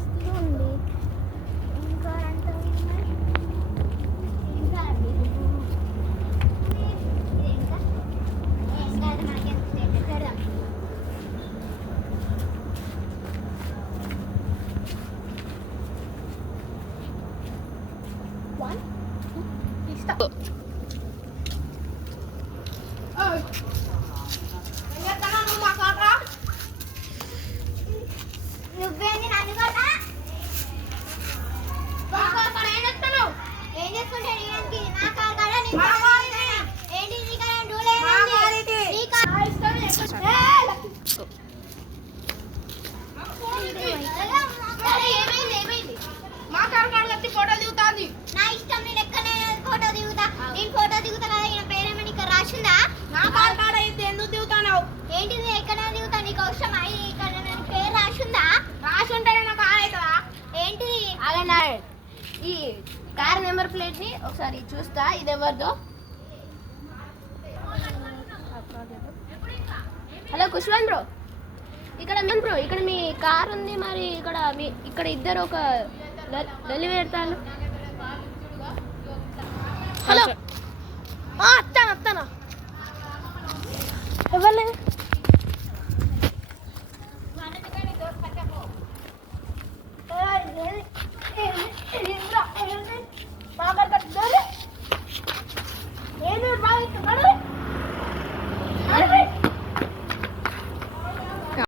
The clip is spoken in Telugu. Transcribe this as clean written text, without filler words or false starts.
వస్తుంది. ఇంకా ఎంత ఉన్నాయి? ఇంకా అండి ఇంకా అది మనకి పెడదాం. వన్ తీస్తా. నువ్వేంది నన్ను కొట్టా? ఏం చేసుకుంటే నా కార్ కాడ ఏంటి మా కార్ కాడ కట్టి ఫోటో దిగుతాంది. నా ఇష్టం, నేను ఎక్కడనే ఫోటో దిగుతా. నేను ఫోటో దిగుతా కదా, ఈయన పేరేమని ఇక్కడ రాసిందా? నా కార్ కాడ అయితే ఎందుకు దిగుతావు? ఏంటిది ఎక్కడ దిగుతా? నీకు అవసరమా? ఇక్కడ నేను పేరు రాసిందా? రాసి ఉంటేనే నా కార్ అవుతుందా? ఏంటిది? అలాగే ఈ కార్ నెంబర్ ప్లేట్ ని ఒకసారి చూస్తా. ఇది ఎవరిదో? హలో కుష్వాన్ బ్రో, ఇక్కడ మీ కార్ ఉంది. మరి ఇక్కడ ఇద్దరు ఒక లొల్లి పెడతాను. హలో వస్తాను. ఎవరు